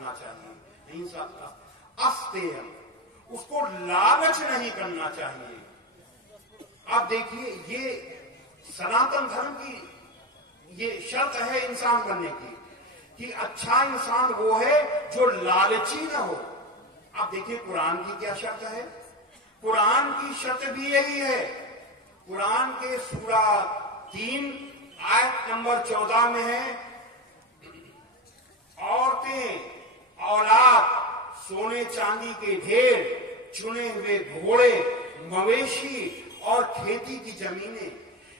करना चाहिए, अहिंसा अस्तेयम, उसको लालच नहीं करना चाहिए। आप देखिए, ये सनातन धर्म की ये शर्त है इंसान बनने की कि अच्छा इंसान वो है जो लालची न हो। आप देखिए कुरान की क्या शर्त है, कुरान की शर्त भी यही है। कुरान के सूरा 3 आयत नंबर 14 में है, औरतें, औलाद, सोने चांदी के ढेर, चुने हुए घोड़े, मवेशी और खेती की जमीनें,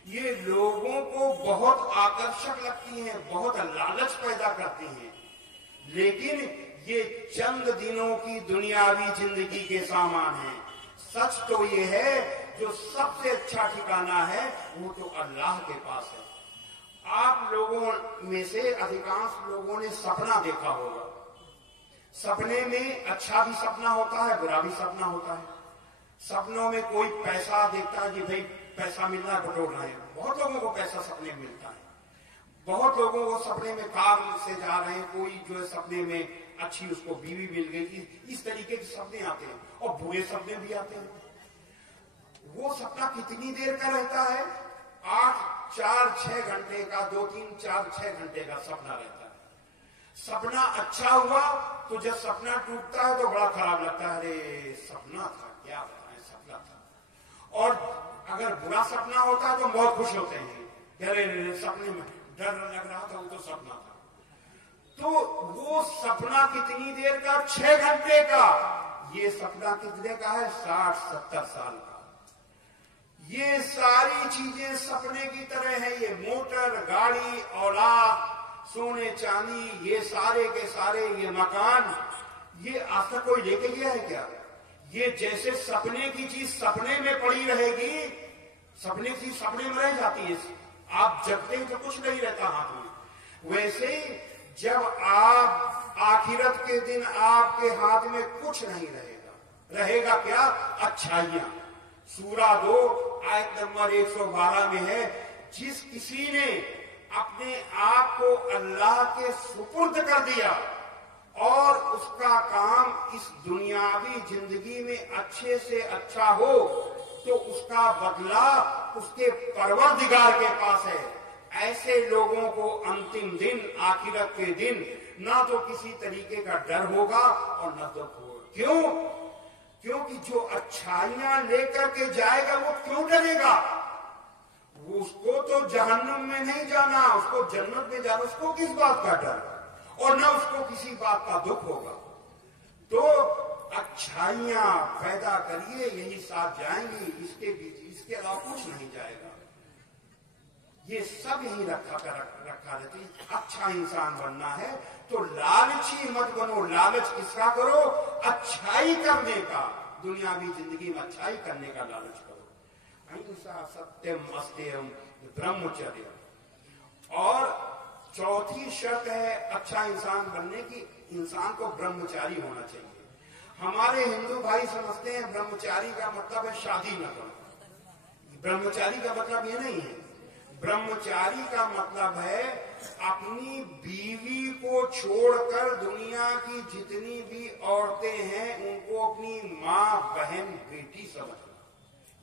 ये लोगों को बहुत आकर्षक लगती हैं, बहुत लालच पैदा करती हैं, लेकिन ये चंद दिनों की दुनियावी जिंदगी के सामान हैं। सच तो ये है, जो सबसे अच्छा ठिकाना है वो तो अल्लाह के पास है। आप लोगों में से अधिकांश लोगों ने सपना देखा होगा। सपने में अच्छा भी सपना होता है, बुरा भी सपना होता है। सपनों में कोई पैसा देखता है कि भाई पैसा मिल रहा है, बटोरना है। बहुत लोगों को पैसा सपने में मिलता है, बहुत लोगों को सपने में कार से जा रहे हैं, कोई जो है सपने में अच्छी उसको बीवी मिल गई। इस तरीके के सपने आते हैं और बुरे सपने भी आते हैं। वो सपना कितनी देर का रहता है? 8, 4, 6 घंटे का, 2, 3, 4, 6 घंटे का सपना रहता है। सपना अच्छा हुआ तो जब सपना टूटता है तो बड़ा खराब लगता है, अरे सपना था, क्या बताएं, सपना था। और अगर बुरा सपना होता है तो बहुत खुश होते हैं, अरे सपने में डर लग रहा था, वो तो सपना था। तो वो सपना कितनी देर का? 6 घंटे का। ये सपना कितने का है? 60-70 साल का। ये सारी चीजें सपने की तरह है। ये मोटर, गाड़ी, औलाद, सोने चांदी, ये सारे के सारे, ये मकान, ये आज तक कोई लेके गया है क्या? ये जैसे सपने की चीज सपने में पड़ी रहेगी, सपने की सपने में रह जाती है। आप जगते हैं तो कुछ नहीं रहता हाथ में। वैसे ही जब आप आखिरत के दिन आपके हाथ में कुछ नहीं रहेगा। रहेगा क्या? अच्छाइयां। सूरा 2 आयत नंबर 112 में है, जिस किसी ने अपने आप को अल्लाह के सुपुर्द कर दिया और उसका काम इस दुनियावी जिंदगी में अच्छे से अच्छा हो, तो उसका बदला उसके परवरदिगार के पास है। ऐसे लोगों को अंतिम दिन, आखिरत के दिन, ना तो किसी तरीके का डर होगा और न दुख होगा। क्यों? क्योंकि जो अच्छाइयां लेकर के जाएगा वो क्यों डरेगा? उसको तो जहन्नुम में नहीं जाना, उसको जन्नत में जाना। उसको किस बात का डर और न उसको किसी बात का दुख होगा। तो अच्छाइयां पैदा करिए, यही साथ जाएंगी, इसके बीच इसके अलावा कुछ नहीं जाएगा। ये सब यही रखा रहती। अच्छा इंसान बनना है तो लालची मत बनो। लालच किसका करो? अच्छाई करने का, दुनियावी जिंदगी में अच्छाई करने का लालच करो। अहिंसा, सत्यम, अस्तेयम, ब्रह्मचर्य। और चौथी शर्त है अच्छा इंसान बनने की, इंसान को ब्रह्मचारी होना चाहिए। हमारे हिंदू भाई समझते हैं ब्रह्मचारी का मतलब है शादी न करो। ब्रह्मचारी का मतलब ये नहीं है। ब्रह्मचारी का मतलब है अपनी बीवी को छोड़कर दुनिया की जितनी भी औरतें हैं उनको अपनी माँ, बहन, बेटी समझना।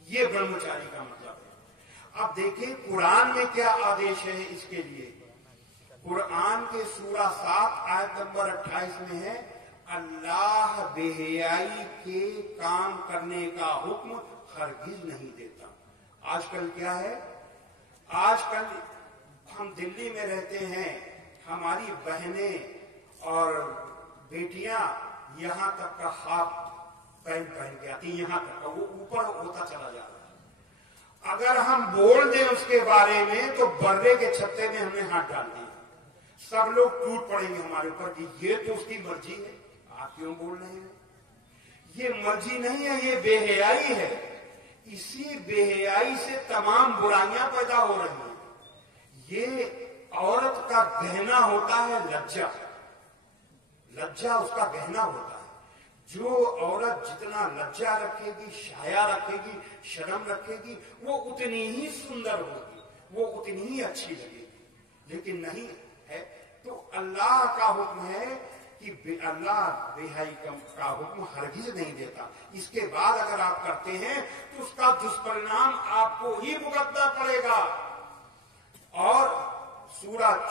ये ब्रह्मचारी का मतलब है। अब देखिए कुरान में क्या आदेश है इसके लिए। कुरान के सूरा 7 आयत नंबर 28 में है, अल्लाह बेहयाई के काम करने का हुक्म हरगिज नहीं देता। आजकल क्या है? आजकल हम दिल्ली में रहते हैं, हमारी बहनें और बेटियां यहां तक का हाफ पैंट पहन के आती, यहां तक का, वो ऊपर होता चला जा रहा है। अगर हम बोल दें उसके बारे में तो बर्रे के छत्ते में हमने हाथ डाल दिया। सब लोग टूट पड़ेंगे हमारे ऊपर कि ये तो उसकी मर्जी है, आप क्यों बोल रहे हैं? ये मर्जी नहीं है, ये बेहयाई है। इसी बेहयाई से तमाम बुराइयां पैदा हो रही हैं। ये औरत का गहना होता है लज्जा। लज्जा उसका गहना होता है। जो औरत जितना लज्जा रखेगी, शाया रखेगी, शर्म रखेगी, वो उतनी ही सुंदर होगी, वो उतनी ही अच्छी लगेगी। लेकिन नहीं है तो अल्लाह का हुक्म है کہ اللہ بےحائی کا حکم ہرگز نہیں دیتا. اس کے بعد اگر آپ کرتے ہیں تو اس کا دشپرینام آپ کو ہی بھگتنا پڑے گا. اور سورہ